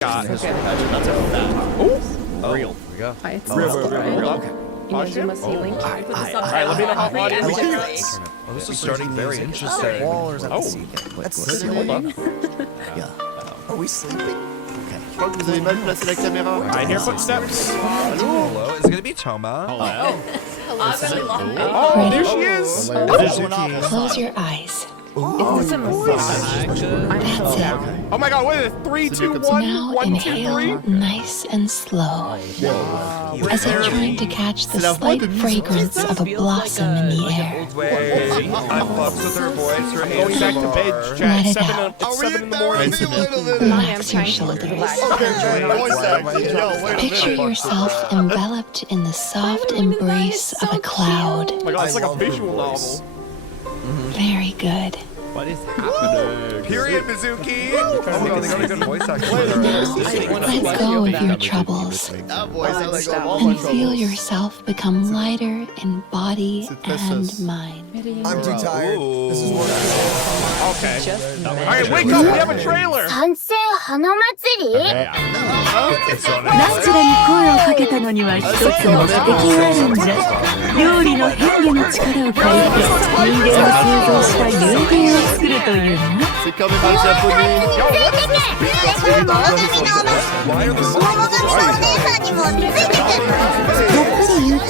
got. Okay. Oh, real. Here we go. It's real. Okay. Imagine a ceiling. Alright, let me know how hot it is. Oh, this is starting very interesting. Let's see, hold on. Are we sleeping? Je crois que vous avez mal placé la caméra. I hear footsteps. Hello, is it gonna be Toma? Oh, there she is. Close your eyes. Is this a massage? That's it. Oh my god, what is it? 3, 2, 1, Now 1, 2, 3? inhale nice and slow, as if trying to catch the slight fragrance of a blossom in the air. Old way. I'm fucks with her voice. Her Going back to bed, Let chat. it 7 out. 7 in the morning. Relax your shoulders. Picture yourself enveloped in the soft embrace of a cloud. Oh my god, it's like a visual novel. Very good. What is happening? Period, Mizuki. Oh my god, they got a good voice actor. Let go of your troubles and feel yourself become lighter in body and mind. I'm too tired. This is what Okay. Alright, wake up! We have a trailer! 賛成花祭りナチュラに声をかけたのには一つ目的があるんじゃ。料理の変化の力を借りて人間が製造した有限を作るというな。 C'est quand même un japonais. やっぱり言うと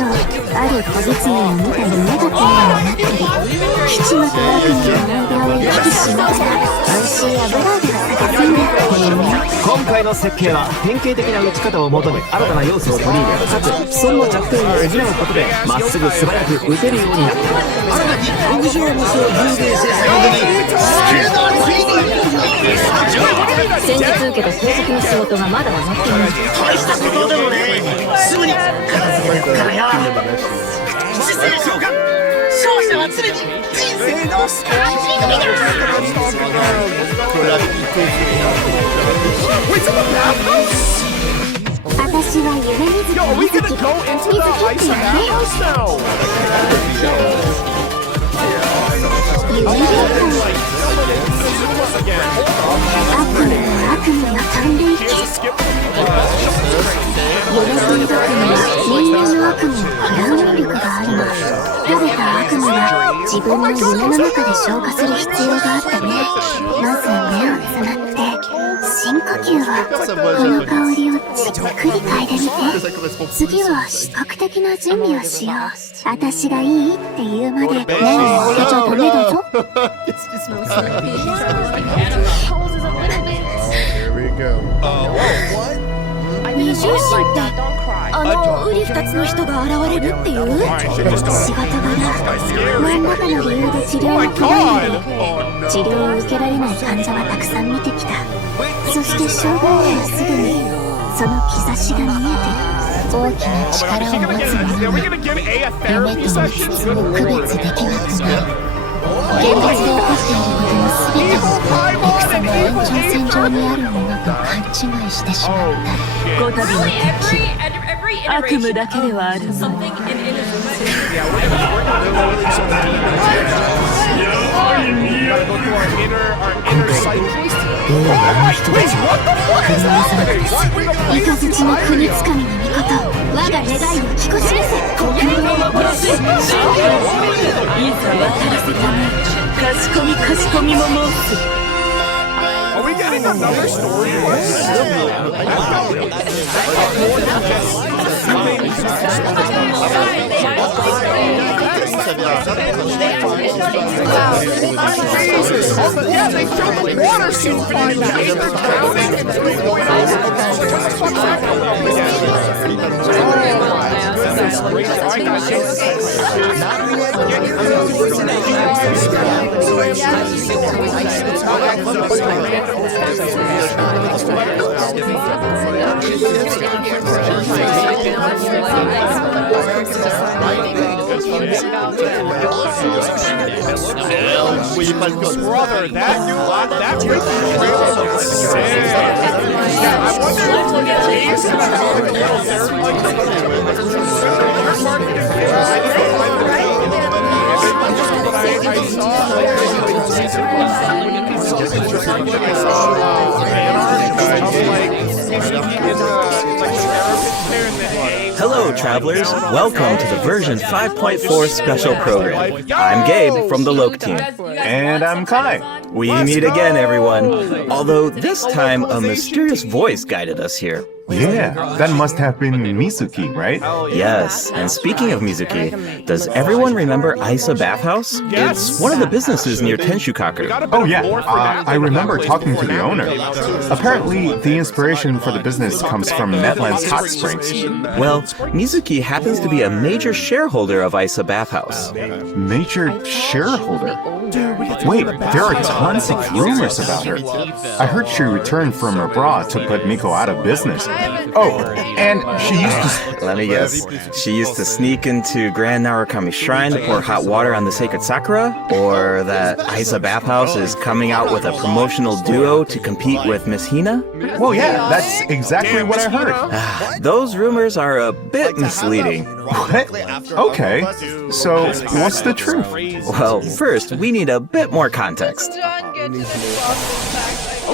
ある小包を見た夢がテーマになってる七魔と悪魔の間を行き来しながら美味しい油揚げが探すんだっていうね今回の設計は典型的な打ち方を求め新たな要素を取り入れかつ既存の弱点を補うことでまっすぐ素早く打てるようになった新たに極上無双有名制作の先日受けた制作の仕事がまだ終わっていない。大したことでもねすぐに片付けておくからよ失礼しようか勝者は常に人生のスカラシ組だ 私は夢水木 Yo, are we 水 gonna 木 go into the ice house now? 夢水木 悪夢の悪夢の三連期夢水族には人間の悪夢を嫌う能力があるの食べた悪夢は自分の夢の中で消化する必要があったねまず目をつむって深呼吸をこの香りをじっくり嗅いでみて次は視覚的な準備をしよう私がいいって言うまで目を開けちゃダメだぞ Here we go. 二重心ってウリ二つの人が現れるっていう仕事柄何らかの理由で治療を拒んで治療を受けられない患者はたくさん見てきたそして障害者はすぐにその兆しが見えて大きな力を持つ者は夢と現実を区別できなくなる現実で起こっていることの全てを戦の延長線上にあるものと勘違いしてしまったこたびの敵悪夢だけではあるまい イカズチの国つかみの御事我が願いを聞こしめせ呼吸を幻しいざ渡らせたまえかしこみかしこみも申す Are we getting another story? Jesus! Yeah, they killed the water suit finally! They're drowning in 3.0! What the fuck's that going on again? Brother, that new one, that freaking trailer was sick. Yeah, I wonder if James and I saw Hello, travelers. Welcome to the version 5.4 special program. I'm Gabe from the Loke team. And I'm Kai. We meet again, everyone. Although this time, a mysterious voice guided us here. Yeah, that must have been Mizuki, right? Yes, and speaking of Mizuki, does everyone remember Ayaka Bathhouse? It's one of the businesses near Tenshukaku. Oh yeah, I remember talking to the owner. Apparently, the inspiration for the business comes from Netland's hot springs. Well, Mizuki happens to be a major shareholder of Ayaka Bathhouse. Major shareholder? Wait, there are tons of rumors about her. I heard she returned from abroad to put Miko out of business. Oh, and she used to... Let me guess. She used to sneak into Grand Narukami Shrine to pour hot water on the sacred sakura? Or that Ayaka Bathhouse is coming out with a promotional duo to compete with Miss Hina? Well, yeah, that's exactly what I heard. Those rumors are a bit misleading. What? Okay, so what's the truth? Well, first, we need a bit more context.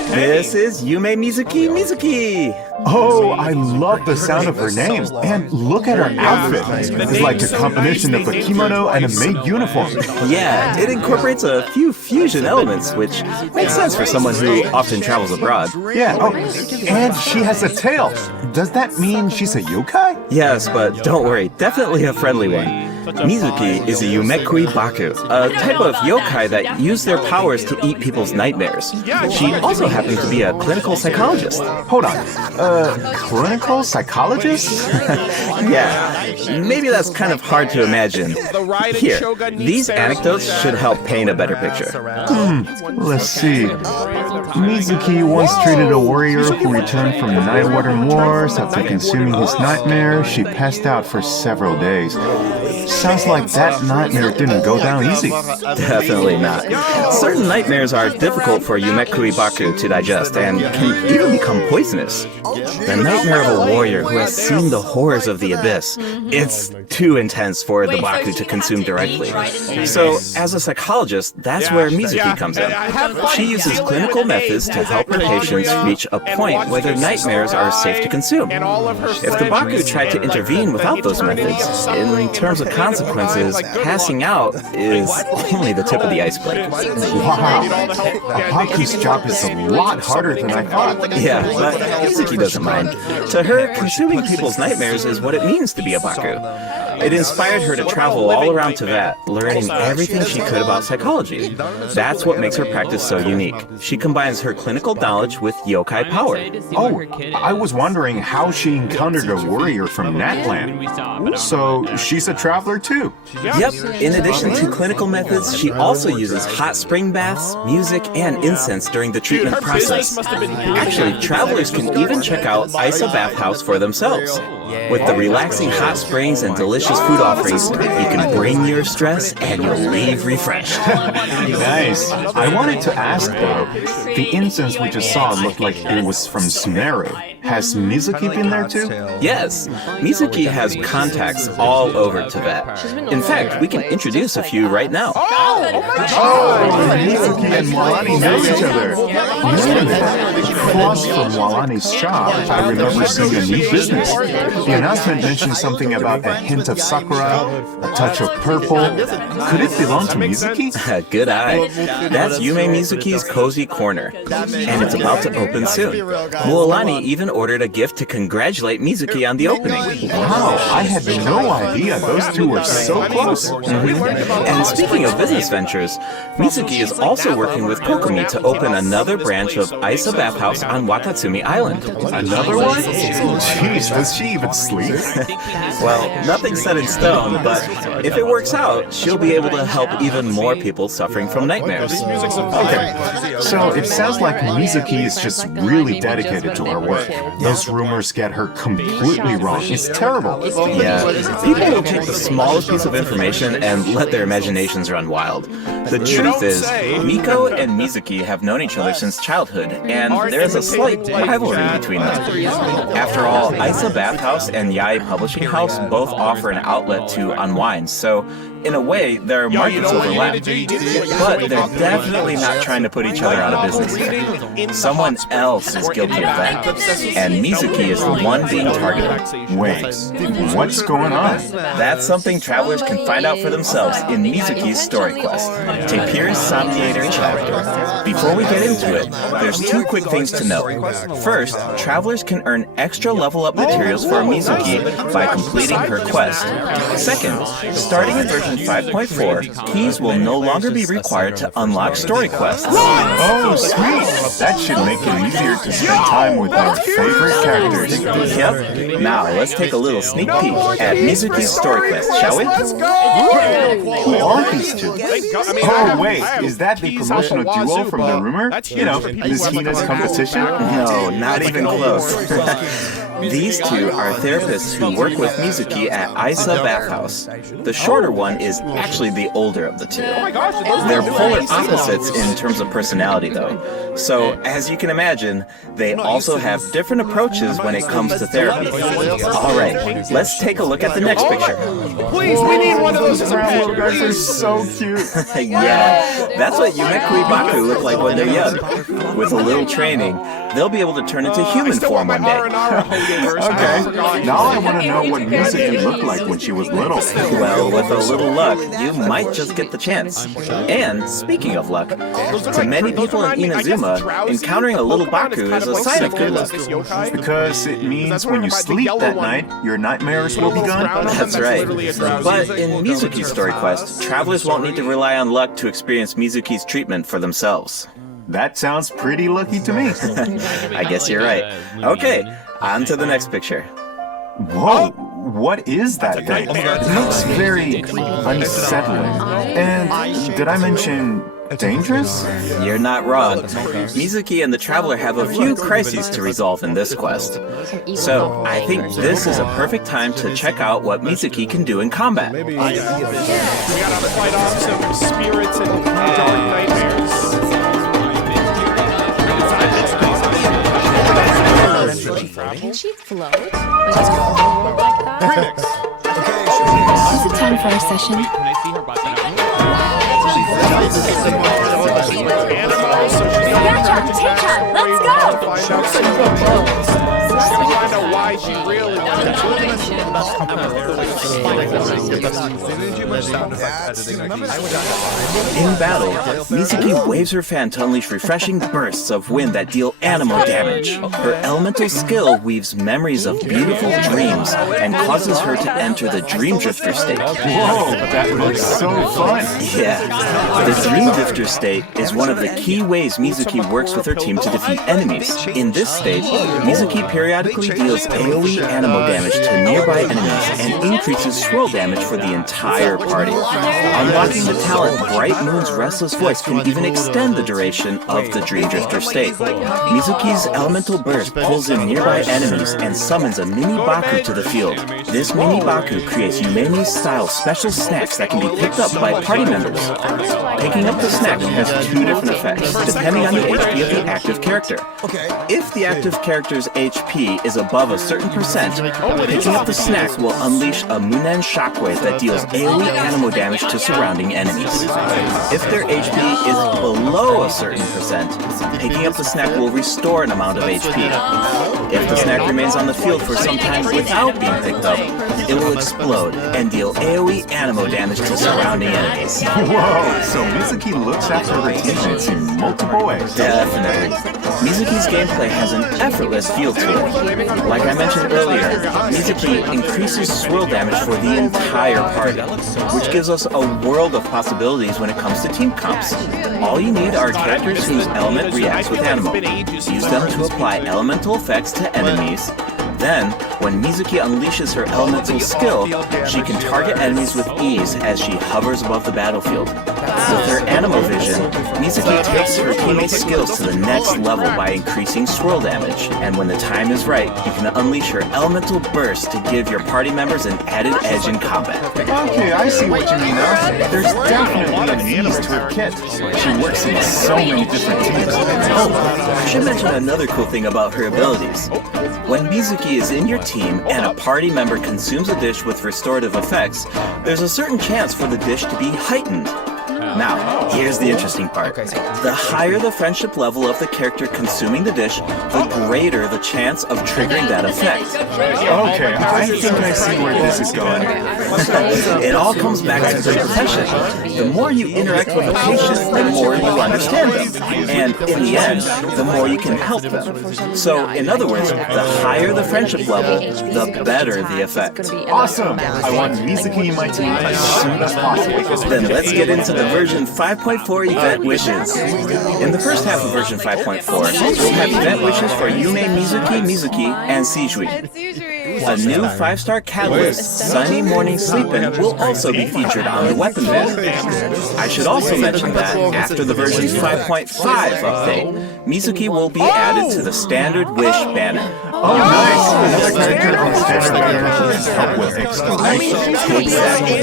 This is Yume Mizuki. Oh, I love the sound of her name. And look at her outfit. It's like a combination of a kimono and a maid uniform. Yeah, it incorporates a few fusion elements, which makes sense for someone who often travels abroad. Yeah, oh, and she has a tail. Does that mean she's a yokai? Yes, but don't worry, definitely a friendly one. Mizuki is a Yumekui Baku, a type of yokai that use their powers to eat people's nightmares. She also happens to be a clinical psychologist. Hold on, clinical psychologist? Yeah, maybe that's kind of hard to imagine. Here, these anecdotes should help paint a better picture. Let's see. Mizuki once treated a warrior who returned from the Nightwater Wars. After consuming his nightmare, she passed out for several days. Sounds like that nightmare didn't go down easy. Definitely not. Certain nightmares are difficult for Yumekui Baku to digest and can even become poisonous. The nightmare of a warrior who has seen the horrors of the abyss, it's too intense for the Baku to consume directly. So, as a psychologist, that's where Mizuki comes in. She uses clinical methods to help her patients reach a point where their nightmares are safe to consume. If the Baku tried to intervene without those methods, in terms of consequences, passing out is only the tip of the iceberg. Wow, a Baku's job is a lot harder than I thought. Yeah, but Mizuki doesn't mind. To her, consuming people's nightmares is what it means to be a Baku. It inspired her to travel all around Tibet, learning everything she could about psychology. That's what makes her practice so unique. She combines her clinical knowledge with yokai power. Oh, I was wondering how she encountered a warrior from Natland. So she's a traveler too? Yep. In addition to clinical methods, she also uses hot spring baths, music, and incense during the treatment process. Actually, travelers can even check out Ayaka Bathhouse for themselves. With the relaxing hot springs and delicious food offerings, you can bring your stress and you'll leave refreshed. Nice. I wanted to ask though, the incense we just saw looked like it was from Sumeru. Has Mizuki been there too? Yes, Mizuki has contacts all over Tibet. In fact, we can introduce a few right now. Oh, Mizuki and Walani know each other. Across from Walani's shop, I remember seeing a new business. The announcement mentioned something about a hint of sakura, a touch of purple. Could it belong to Mizuki? Good eye. That's Yume Mizuki's Cozy Corner, and it's about to open soon. Mualani even ordered a gift to congratulate Mizuki on the opening. Wow, I had no idea those two were so close. And speaking of business ventures, Mizuki is also working with Kokomi to open another branch of Ayaka Bathhouse on Watatsumi Island. Another one? Jeez, does she even sleep? Well, nothing's set in stone, but if it works out, she'll be able to help even more people suffering from nightmares. Okay, so it sounds like Mizuki is just really dedicated to her work. Those rumors get her completely wrong. It's terrible. Yeah, people will take the smallest piece of information and let their imaginations run wild. The truth is, Miko and Mizuki have known each other since childhood, and there's a slight rivalry between them. After all, Ayaka Bathhouse and Yae Publishing House both offer an outlet to unwind, so in a way, their markets overlap. But they're definitely not trying to put each other out of business here. Someone else is guilty of that. And Mizuki is the one being targeted. Wait, what's going on? That's something travelers can find out for themselves in Mizuki's story quest, Tapir's Somniator chapter. Before we get into it, there's two quick things to note. First, travelers can earn extra level-up materials for Mizuki by completing her quest. Second, starting in version 5.4, keys will no longer be required to unlock story quests. Oh, sweet! That should make it easier to spend time with our favorite characters. Yep. Now, let's take a little sneak peek at Mizuki's story quest, shall we? Who are these two? Oh, wait, is that the promotional duo from the rumor? You know, Ms. Hina's competition? No, not even close. These two are therapists who work with Mizuki at Ayaka Bathhouse. The shorter one is actually the older of the two. They're polar opposites in terms of personality, though. So, as you can imagine, they also have different approaches when it comes to therapy. Alright, let's take a look at the next picture. Please, we need one of those as a Brown pet. little guys are so cute. Yeah, that's what Yumekui Baku look like when they're young. With a little training, they'll be able to turn into human form one day. Okay, now I want to know what Mizuki looked like when she was little. Well, with a little luck, you might just get the chance. And, speaking of luck, to many people in Inazuma, encountering a little Baku is a sign of good luck. Because it means when you sleep that night, your nightmares will be gone? That's right. But in Mizuki's story quest, travelers won't need to rely on luck to experience Mizuki's treatment for themselves. That sounds pretty lucky to me. I guess you're right. Okay, on to the next picture. Whoa, what is that thing? It looks very unsettling. And did I mention dangerous? You're not wrong. Mizuki and the Traveler have a few crises to resolve in this quest. So, I think this is a perfect time to check out what Mizuki can do in combat. We gotta fight off some spirits and dark nightmares. Can she float? Like that? Is it time for our session? Let's find out why she really wanted In battle, Mizuki waves her fan to unleash refreshing bursts of wind that deal animal damage. Her elemental skill weaves memories of beautiful dreams and causes her to enter the Dream Drifter state. Whoa, that looks so fun. Yeah. The Dream Drifter state is one of the key ways Mizuki works with her team to defeat enemies. In this state, Mizuki periodically deals AoE animal damage to nearby enemies and increases swirl damage for the entire party. Unlocking the talent Bright Moon's Restless Voice can even extend the duration of the Dream Drifter state. Mizuki's elemental burst pulls in nearby enemies and summons a mini Baku to the field. This mini Baku creates Yumemi-style special snacks that can be picked up by party members. Picking up the snack has two different effects, depending on the HP of the active character. If the active character's HP is above a certain percent, picking up the snack will unleash a Munen shockwave that deals AoE animal damage to surrounding enemies. If their HP is below a certain percent, picking up the snack will restore an amount of HP. If the snack remains on the field for some time without being picked up, it will explode and deal AoE animal damage to surrounding enemies. Whoa, so Mizuki looks after her teammates in multiple ways. Definitely. Mizuki's gameplay has an effortless feel to it. Like I mentioned earlier, Mizuki increases swirl damage for the entire party, which gives us a world of possibilities when it comes to team comps. All you need are characters whose element reacts with animal. Use them to apply elemental effects to enemies. Then, when Mizuki unleashes her elemental skill, she can target enemies with ease as she hovers above the battlefield. With her animal vision, Mizuki takes her teammates' skills to the next level by increasing swirl damage, and when the time is right, you can unleash her elemental burst to give your party members an added edge in combat. Okay, I see what you mean now. There's definitely an ease to her kit. She works in so many different teams. Oh, I should mention another cool thing about her abilities. When Mizuki is in your team and a party member consumes a dish with restorative effects, there's a certain chance for the dish to be heightened. Now, here's the interesting part. The higher the friendship level of the character consuming the dish, the greater the chance of triggering that effect. Okay, I think I see where this is going. It all comes back to the profession. The more you interact with a patient, the more you understand them. And in the end, the more you can help them. So, in other words, the higher the friendship level, the better the effect. Awesome! I want Mizuki in my team as soon as possible. Then let's get into the version 5.4 event wishes. In the first half of version 5.4, we'll have event wishes for Yume, Mizuki, and Sijui. A new 5-star catalyst, Sunny Morning Sleepin', will also be featured on the weapon banner. I should also mention that, after the version 5.5 update, Mizuki will be added to the standard wish banner. Oh, nice! Another character on standard banner can help with exclamations. Exactly.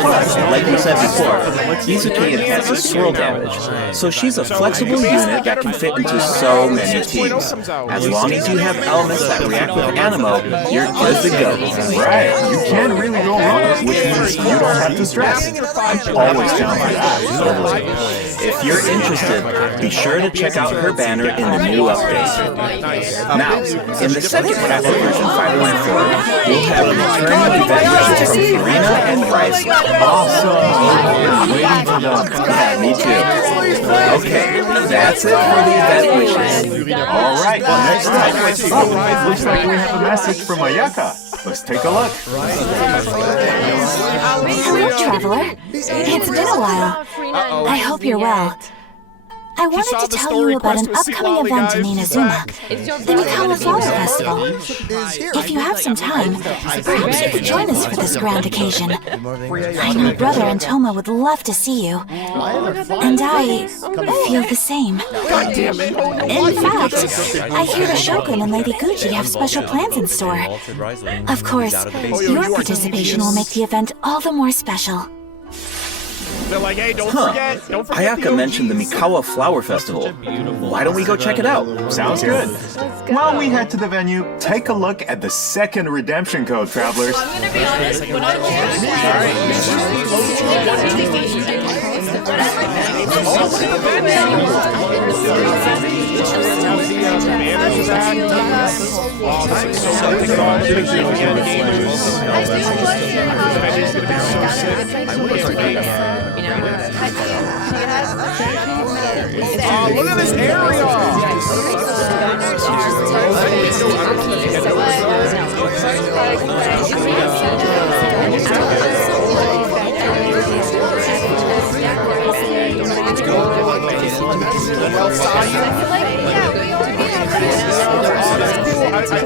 Plus, like we said before, Mizuki enhances swirl damage, so she's a flexible unit that can fit into so many teams. As long as you have elements that react with Animo, you're good to go. Right, you can't really go wrong, which means you don't have to stress. I'm always down for that. Totally. If you're interested, be sure to check out her banner in the new update. Now, in the second half of version 5.4, we'll have returning event wishes from Karina and Ryza. Awesome! I'm waiting for them. Yeah, me too. Okay, that's it for the event wishes. Alright, next up. Oh, looks like we have a message from Ayaka. Let's take a look. Hello, traveler. It's been a while. I hope you're well. I wanted to tell you about an upcoming event in Inazuma, the Mikawa Flower Festival. If you have some time, perhaps you could join us for this grand occasion. I know brother and Toma would love to see you, and I feel the same. In fact, I hear the Shogun and Lady Gucci have special plans in store. Of course, your participation will make the event all the more special. They're like, hey, don't forget Ayaka mentioned the Mikawa Flower Festival. Why don't we go check it out? Sounds good. While we head to the venue, take a look at the second redemption code, travelers. I'm gonna be honest, when I look at this area!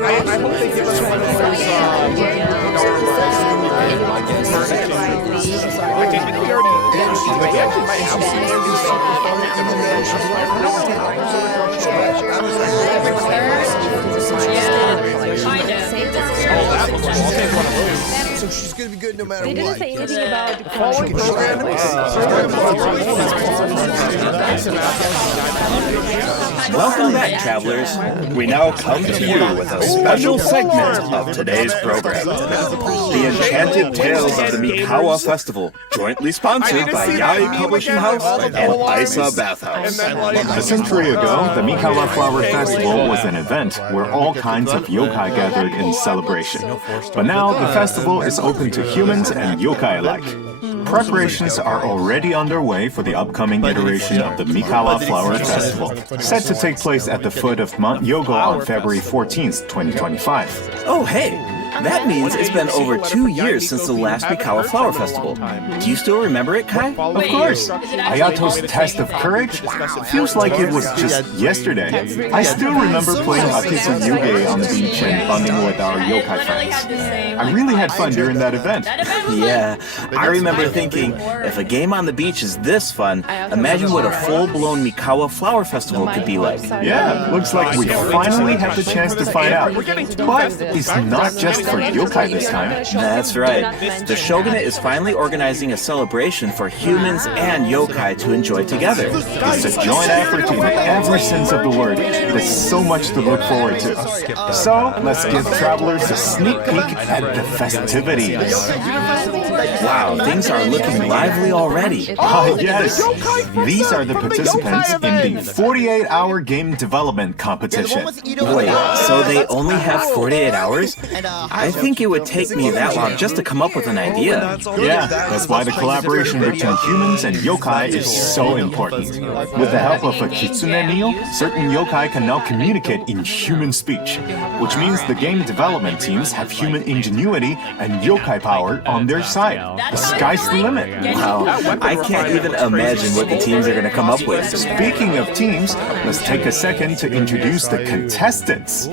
I hope they give us one of those, I think we already, we actually might have So she's gonna be good no matter They didn't what. say anything about the following program. Welcome back, travelers. We now come to you with a special segment of today's program. The Enchanted Tales of the Mikawa Festival, jointly sponsored by Yai Publishing House and Isa Bathhouse. A century ago, the Mikawa Flower Festival was an event where all kinds of yokai gathered in celebration. But now, the festival is open to humans and yokai alike. Preparations are already underway for the upcoming iteration of the Mikawa Flower Festival, set to take place at the foot of Mount Yogo on February 14th, 2025. Oh, hey! That means it's been over 2 years since the last Mikawa Flower Festival. Do you still remember it, Kai? Of course! Ayato's test of courage feels like it was just yesterday. I still remember playing Akizu Yuge on the beach and bonding with our yokai friends. I really had fun during that event. Yeah, I remember thinking, if a game on the beach is this fun, imagine what a full-blown Mikawa Flower Festival could be like. Yeah, looks like we finally have the chance to find out. But it's not just for yokai this time. That's right. The Shogunate is finally organizing a celebration for humans and yokai to enjoy together. It's a joint effort in every sense of the word. There's so much to look forward to. So, let's give travelers a sneak peek at the festivities. Wow, things are looking lively already. Yes. These are the participants in the 48-hour game development competition. Wait, so they only have 48 hours? I think it would take me that long just to come up with an idea. Yeah, that's why the collaboration between humans and yokai is so important. With the help of a kitsune meal, certain yokai can now communicate in human speech, which means the game development teams have human ingenuity and yokai power on their side. The sky's the limit. Wow, I can't even imagine what the teams are going to come up with. Speaking of teams, let's take a second to introduce the contestants.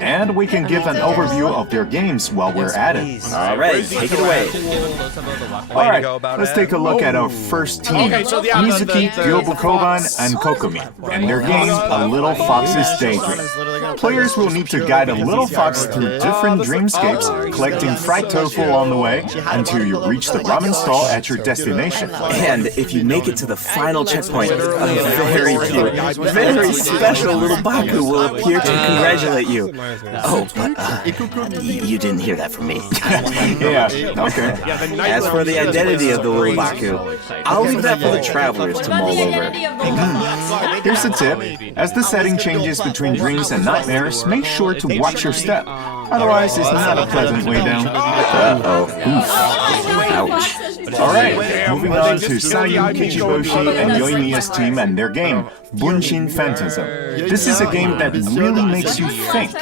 And we can give an overview of their games while we're at it. All right, take it away. All right, let's take a look at our first team. Mizuki, Gyobukoban, and Kokumi, and their game, A Little Fox's Daydream. Players will need to guide a little fox through different dreamscapes, collecting fried tofu on the way until you reach the ramen stall at your destination. And if you make it to the final checkpoint, a very cute, very special little Baku will appear to congratulate you. Oh, but you didn't hear that from me. Yeah, okay. As for the identity of the little Baku, I'll leave that for the travelers to mull over. Here's a tip. As the setting changes between dreams and nightmares, make sure to watch your step. Otherwise, it's not a pleasant way down. Uh-oh. Ouch. Alright, moving on to Sayu, Kichiboshi, and Yoimiya's team and their game, Bunshin Phantasm. This is a game that really makes you think.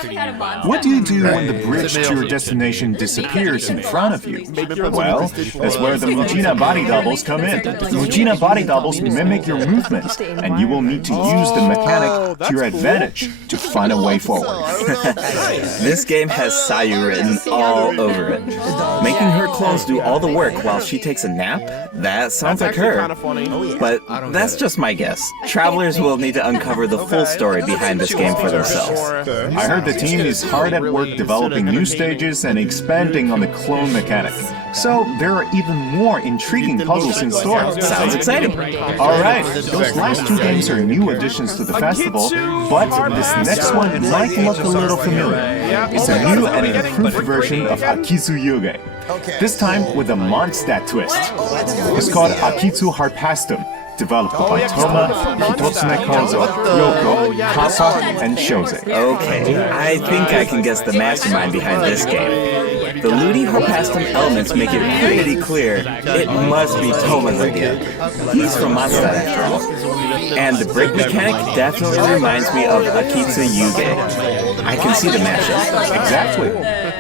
What do you do when the bridge to your destination disappears in front of you? Well, that's where the Mujina body doubles come in. Mujina body doubles mimic your movements, and you will need to use the mechanic to your advantage to find a way forward. This game has Sayu written all over it. Making her clones do all the work while she takes a nap? That sounds like her. But that's just my guess. Travelers will need to uncover the full story behind this game for themselves. I heard the team is hard at work developing new stages and expanding on the clone mechanic. So there are even more intriguing puzzles in store. Sounds exciting. Alright, those last two games are new additions to the festival, but this next one might look a little familiar. It's a new and improved version of Akitsu Yuge. This time with a Mondstadt twist. It's called Akitsu Harpastum, developed by Toma, Hitotsune Kozo, Yoko, Kappa, and Shoze. Okay, I think I can guess the mastermind behind this game. The Ludi Harpastum elements make it pretty clear it must be Toma's idea. He's from Mondstadt after all. And the break mechanic definitely reminds me of Akitsu Yuge. I can see the mashup. Exactly.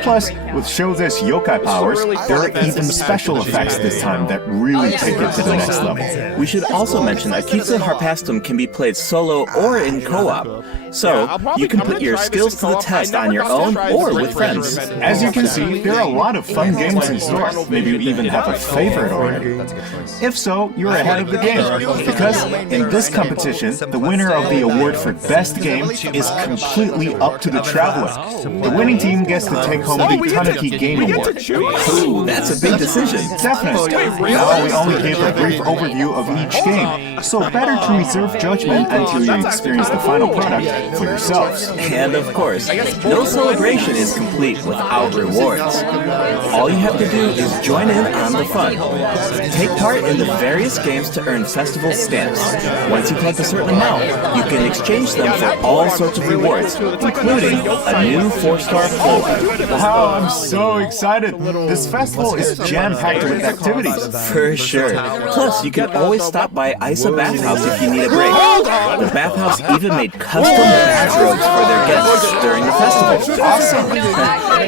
Plus, with Shoze's yokai powers, there are even special effects this time that really take it to the next level. We should also mention Akitsu Harpastum can be played solo or in co-op. So, you can put your skills to the test on your own or with friends. As you can see, there are a lot of fun games in store. Maybe you even have a favorite already. If so, you're ahead of the game. Because in this competition, the winner of the award for Best Game is completely up to the traveler. The winning team gets to take home the Tanuki Game Award. Ooh, that's a big decision. Definitely. Now we only gave a brief overview of each game, so better to reserve judgment until you experience the final product for yourselves. And of course, no celebration is complete without rewards. All you have to do is join in on the fun. Take part in the various games to earn festival stamps. Once you collect a certain amount, you can exchange them for all sorts of rewards, including a new 4-star folder. Wow, I'm so excited. This festival is jam-packed with activities. For sure. Plus, you can always stop by Isa Bathhouse if you need a break. The bathhouse even made custom bathrobes for their guests during the festival. Awesome.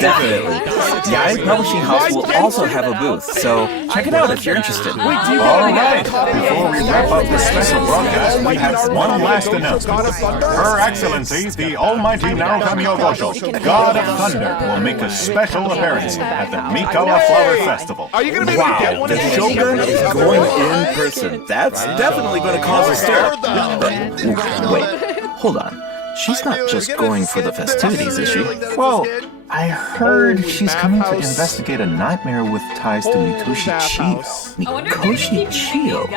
Definitely. Yai Publishing House will also have a booth, so check it out if you're interested. Alright, before we wrap up this special broadcast, we have one last announcement. Her Excellency, the Almighty Naokami Ogosho, God of Thunder, will make a special appearance at the Mikawa Flower Festival. Wow, the Shogun is going in person. That's definitely going to cause a stir. Wait, hold on. She's not just going for the festivities, is she? Well, I heard she's coming to investigate a nightmare with ties to Mikoshi Chiyo. Mikoshi Chiyo?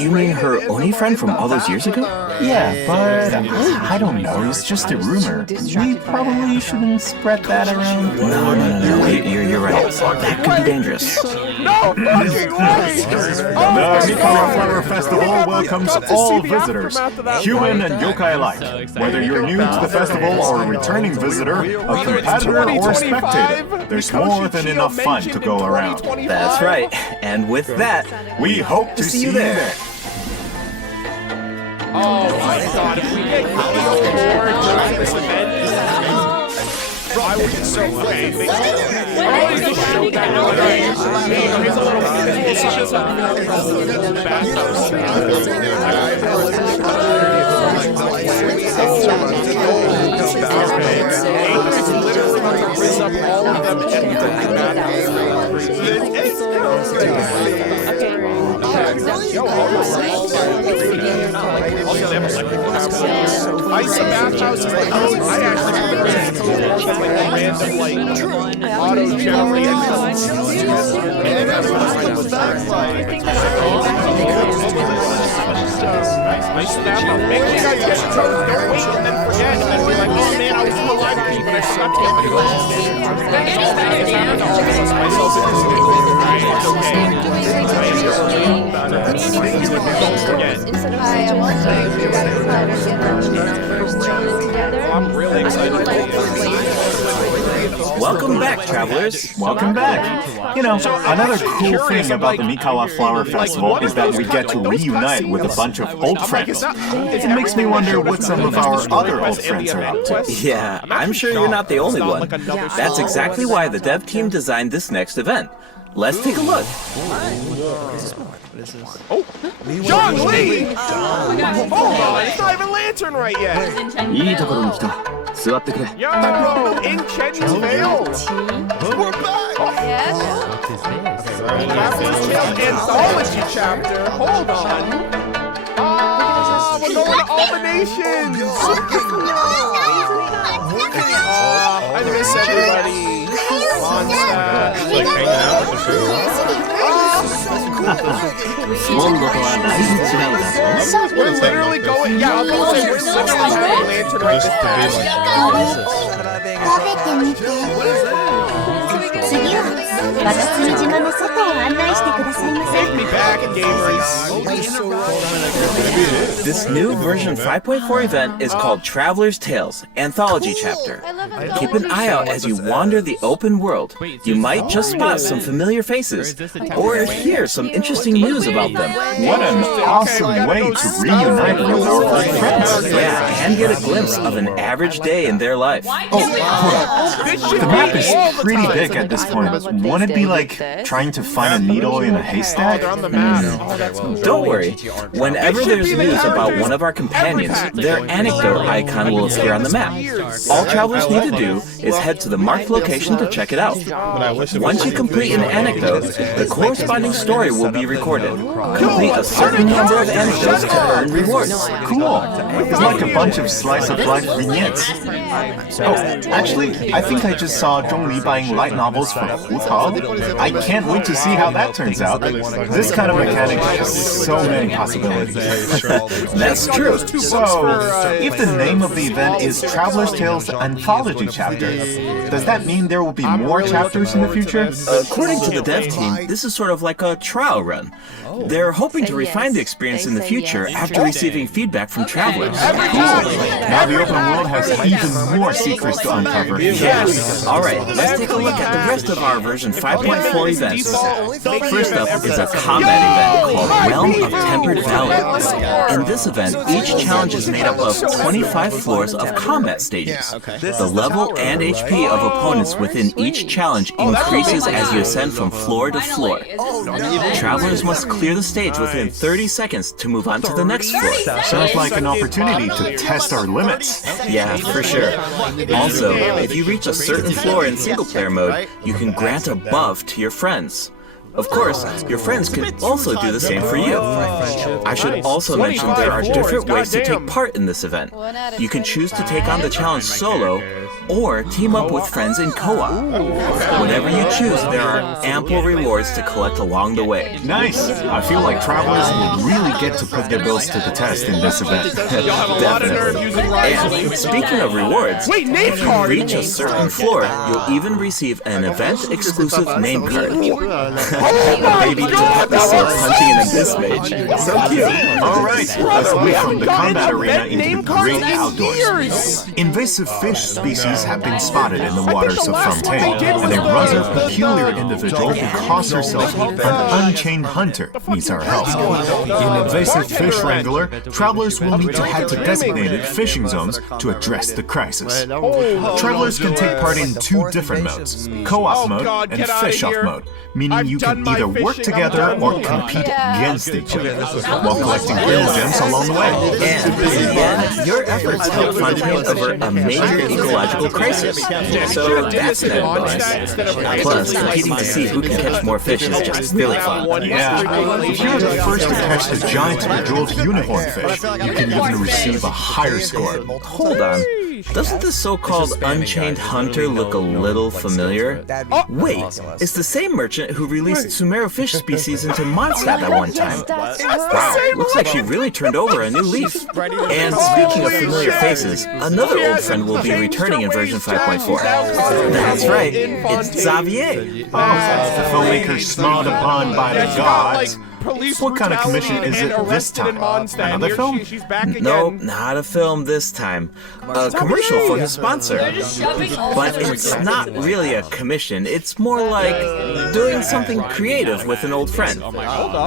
You mean her Oni friend from all those years ago? Yeah, but I don't know. It's just a rumor. We probably shouldn't spread that around. No. You're right. That could be dangerous. No fucking way! The Mikawa Flower Festival welcomes all visitors, human and yokai alike. Whether you're new to the festival or a returning visitor, a competitor or a spectator, there's more than enough fun to go around. That's right. And with that, we hope to see you there. Oh my god, if we get this event, I will get so fucking big. Ice bathhouse is like, I actually random like auto-generated. Ice bathhouse. Make sure you guys get the codes, don't wait and then forget, and then be like, oh man, I was in the live feed, but I forgot to get my codes. I'm really excited. welcome back, travelers. Welcome back. You know, another cool thing about the Mikawa Flower Festival is that we get to reunite with a bunch of old friends. It makes me wonder what some of our other old friends are up to. Yeah, I'm sure you're not the only one. That's exactly why the dev team designed this next event. Let's take a look. Oh, John Lee! Hold on, it's not even Lantern right yet. Yo, in Chen's Vale. We're back. Yes. Anthology chapter. Hold on. We're going to all the nations. I miss everybody. Like hanging out with the crew. We're literally going, yeah, I was gonna say we're literally having a lantern right this Take me back, gamers. This new version 5.4 event is called Traveler's Tales, Anthology Chapter. Keep an eye out as you wander the open world. You might just spot some familiar faces, or hear some interesting news about them. What an awesome way to reunite with our old friends. Yeah, and get a glimpse of an average day in their life. Oh, hold on. The map is pretty big at this point. Won't it be like trying to find a needle in a haystack? Don't worry. Whenever there's news about one of our companions, their anecdote icon will appear on the map. All travelers need to do is head to the marked location to check it out. Once you complete an anecdote, the corresponding story will be recorded. Complete a certain number of anecdotes to earn rewards. Cool. It's like a bunch of slice of life vignettes. Oh, actually, I think I just saw Zhong Li buying light novels for Hu Tao. I can't wait to see how that turns out. This kind of mechanic has so many possibilities. That's true. So, if the name of the event is Traveler's Tales Anthology Chapter, does that mean there will be more chapters in the future? According to the dev team, this is sort of like a trial run. They're hoping to refine the experience in the future after receiving feedback from travelers. Now the open world has even more secrets to uncover. Yes. Alright, let's take a look at the rest of our version 5.4 events. First up is a combat event called Realm of Tempered Valor. In this event, each challenge is made up of 25 floors of combat stages. The level and HP of opponents within each challenge increases as you ascend from floor to floor. Travelers must clear the stage within 30 seconds to move on to the next floor. Sounds like an opportunity to test our limits. Yeah, for sure. Also, if you reach a certain floor in single-player mode, you can grant a buff to your friends. Of course, your friends can also do the same for you. I should also mention there are different ways to take part in this event. You can choose to take on the challenge solo, or team up with friends in co-op. Whatever you choose, there are ample rewards to collect along the way. Nice! I feel like travelers will really get to put their bills to the test in this event. Definitely. And speaking of rewards, if you reach a certain floor, you'll even receive an event-exclusive name card. Maybe to help us say punching an abyss mage. So cute. Alright, let's move from the combat arena into the great outdoors. Invasive fish species have been spotted in the waters of Fontaine, and a rather peculiar individual who calls herself an unchained hunter needs our help. In Invasive Fish Wrangler, travelers will need to head to designated fishing zones to address the crisis. Travelers can take part in two different modes, co-op mode and fish-off mode, meaning you can either work together or compete against each other, while collecting grill gems along the way. And in the end, your efforts help Fontaine avert a major ecological crisis. So that's an added bonus. Plus, competing to see who can catch more fish is just really fun. Yeah, if you're the first to catch the giant bejeweled unicorn fish, you can even receive a higher score. Hold on. Doesn't the so-called Unchained Hunter look a little familiar? Wait, it's the same merchant who released Sumeru fish species into Mondstadt at one time. Wow, looks like she really turned over a new leaf. And speaking of familiar faces, another old friend will be returning in version 5.4. That's right, it's Xavier. The filmmaker smiled upon by the gods. What kind of commission is it this time? Another film? Nope, not a film this time. A commercial for his sponsor. But it's not really a commission, it's more like doing something creative with an old friend.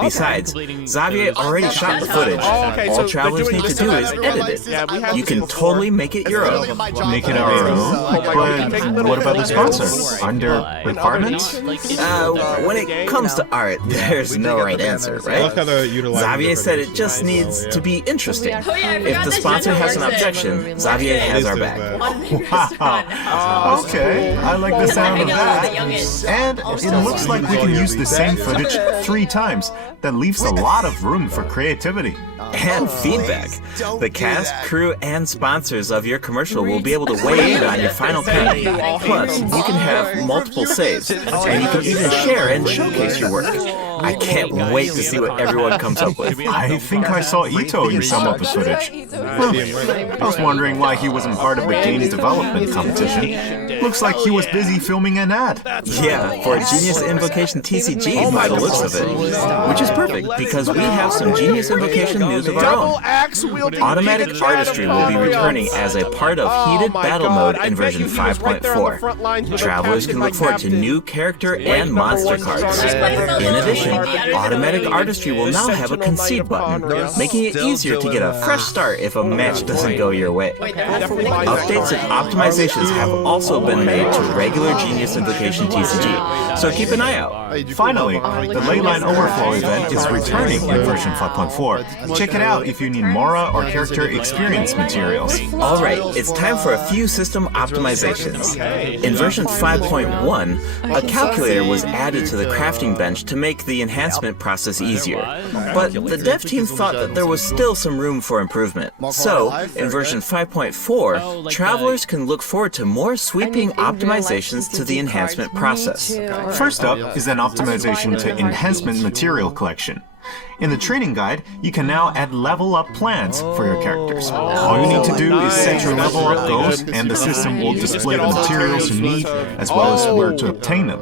Besides, Xavier already shot the footage. All travelers need to do is edit it. You can totally make it your own. Make it our own? But what about the sponsor? Aren't there requirements? When it comes to art, there's no right answer. Right? Xavier said it just needs to be interesting. If the sponsor has an objection, Xavier has our back. Wow. Okay, I like the sound of that. And it looks like we can use the same footage 3 times. That leaves a lot of room for creativity. And feedback. The cast, crew, and sponsors of your commercial will be able to weigh in on your final cut. Plus, you can have multiple saves, and you can even share and showcase your work. I can't wait to see what everyone comes up with. I think I saw Ito in some of the footage. I was wondering why he wasn't part of the game's development competition. Looks like he was busy filming an ad. Yeah, for Genius Invocation TCG by the looks of it. Which is perfect, because we have some Genius Invocation news of our own. Automatic Artistry will be returning as a part of Heated Battle Mode in version 5.4. Travelers can look forward to new character and monster cards. In addition, Automatic Artistry will now have a concede button, making it easier to get a fresh start if a match doesn't go your way. Updates and optimizations have also been made to regular Genius Invocation TCG, so keep an eye out. Finally, the Leyline Overflow event is returning in version 5.4. Check it out if you need Mora or character experience materials. Alright, it's time for a few system optimizations. In version 5.1, a calculator was added to the crafting bench to make the enhancement process easier. But the dev team thought that there was still some room for improvement. So, in version 5.4, travelers can look forward to more sweeping optimizations to the enhancement process. First up is an optimization to enhancement material collection. In the training guide, you can now add level up plans for your characters. All you need to do is set your level up goals, and the system will display the materials you need, as well as where to obtain them.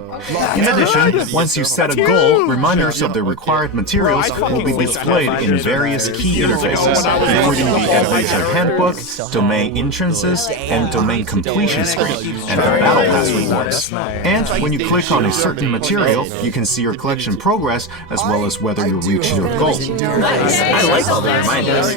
In addition, once you set a goal, reminders of the required materials will be displayed in various key interfaces, including the Adventure Handbook, Domain Entrances, and Domain Completion screen, and the Battle Pass rewards. And when you click on a certain material, you can see your collection progress, as well as whether you reach your goal. Nice. I like all the reminders.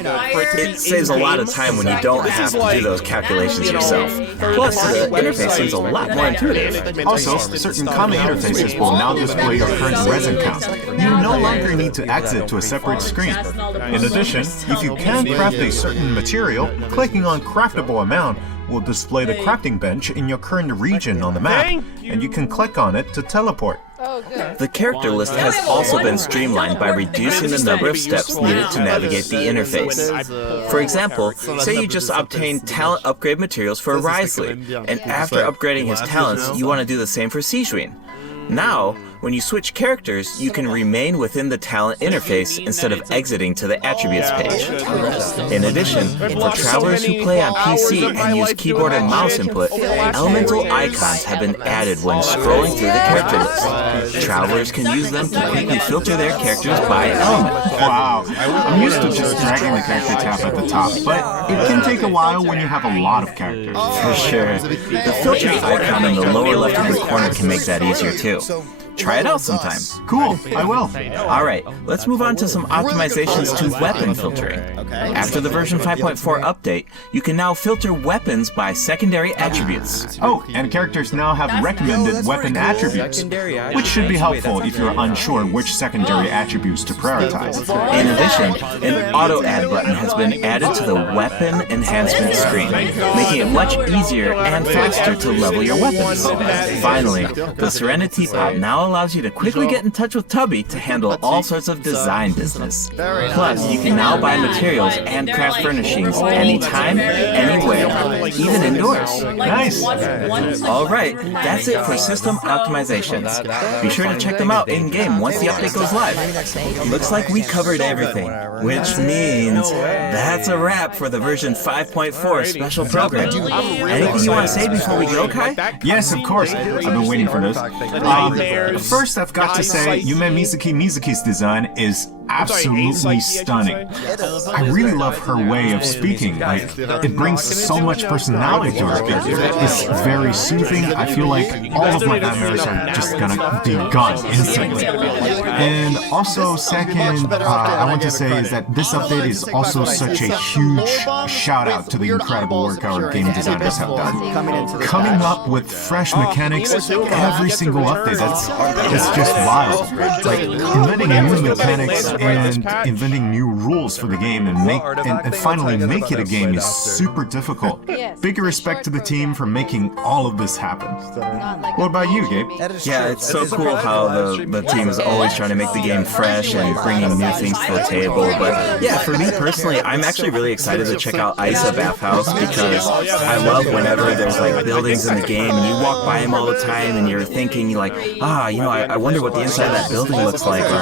It saves a lot of time when you don't have to do those calculations yourself. Plus, the interface seems a lot more intuitive. Also, certain common interfaces will now display your current resin count. You no longer need to exit to a separate screen. In addition, if you can craft a certain material, clicking on Craftable Amount will display the crafting bench in your current region on the map, and you can click on it to teleport. Oh, good. The character list has also been streamlined by reducing the number of steps needed to navigate the interface. For example, say you just obtained talent upgrade materials for Risley, and after upgrading his talents, you want to do the same for Sijuin. Now, when you switch characters, you can remain within the talent interface instead of exiting to the attributes page. In addition, for travelers who play on PC and use keyboard and mouse input, elemental icons have been added when scrolling through the character list. Travelers can use them to quickly filter their characters by element. Wow, I'm used to just dragging the character tab at the top, but it can take a while when you have a lot of characters. For sure. The filter icon in the lower left-hand corner can make that easier too. Try it out sometime. Cool, I will. Alright, let's move on to some optimizations to weapon filtering. After the version 5.4 update, you can now filter weapons by secondary attributes. Oh, and characters now have recommended weapon attributes, which should be helpful if you're unsure which secondary attributes to prioritize. In addition, an auto-add button has been added to the weapon enhancement screen, making it much easier and faster to level your weapons. Finally, the Serenity Pot now allows you to quickly get in touch with Tubby to handle all sorts of design business. Plus, you can now buy materials and craft furnishings anytime, anywhere, even indoors. Nice! Alright, that's it for system optimizations. Be sure to check them out in-game once the update goes live. Looks like we covered everything, which means that's a wrap for the version 5.4 special program. Anything you want to say before we go, Kai? Yes, of course. I've been waiting for this. First, I've got to say, Yume Mizuki's design is absolutely stunning. I really love her way of speaking. Like, it brings so much personality to her. It's very soothing. I feel like all of my nightmares are just gonna be gone instantly. And also, second, I want to say is that this update is also such a huge shout out to the incredible work our game designers have done. Coming up with fresh mechanics every single update, it's just wild. Like, inventing new mechanics and inventing new rules for the game and finally make it a game is super difficult. Big respect to the team for making all of this happen. What about you, Gabe? Yeah, it's so cool how the team is always trying to make the game fresh and bringing new things to the table. But yeah, for me personally, I'm actually really excited to check out Isa Bathhouse because I love whenever there's like buildings in the game and you walk by them all the time and you're thinking like, I wonder what the inside of that building looks like, or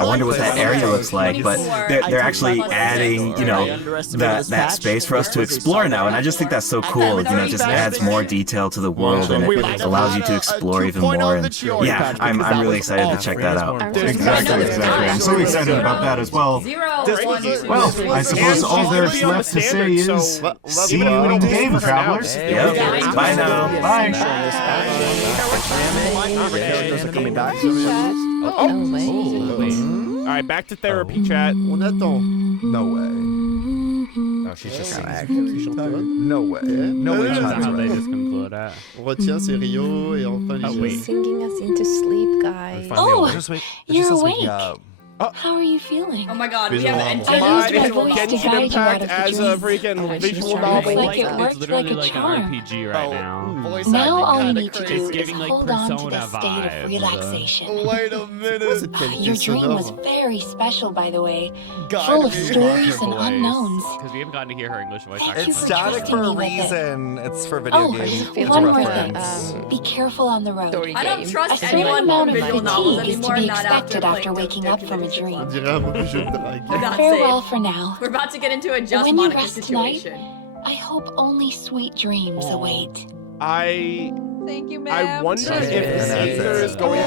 I wonder what that area looks like. But they're actually adding that space for us to explore now, and I just think that's so cool. It just adds more detail to the world and it allows you to explore even more. And yeah, I'm really excited to check that out. Exactly. I'm so excited about that as well. Well, I suppose all there's left to say is see you in game, travelers. Yep. Bye now. Bye. Alright, back to therapy, chat. No way. Oh, she's just saying. No way. No way, chat. They just conclude that. Retiens ses Rio et enfin Singing us into sleep, guys. Oh, Just wait. you're Just awake. wait, How are you feeling? Oh my god, we have an I used my voice to Genshin guide you out Impact of the as a dream. freaking visual novel. Like it worked It's literally like a like an charm. RPG right now. Now all you need to do It's is giving like hold on to Persona the state of vibes. relaxation. Wait a minute. Your dream was very special, by the way. Full of stories and unknowns. Because we haven't gotten to hear her English voice Thank you It's for static trusting for a me with it. reason. It's for video Oh, games. one more thing. Be careful on the road. I don't A trust certain anyone amount from of visual novels fatigue is to anymore, be not expected after after waking up from a dream. On dirait un mauvais jeu de drague. For God's Farewell sake. for now. We're about to get into a And just when you Monica rest tonight, situation. I hope only sweet dreams await. I Thank you, wonder if Caesar is going to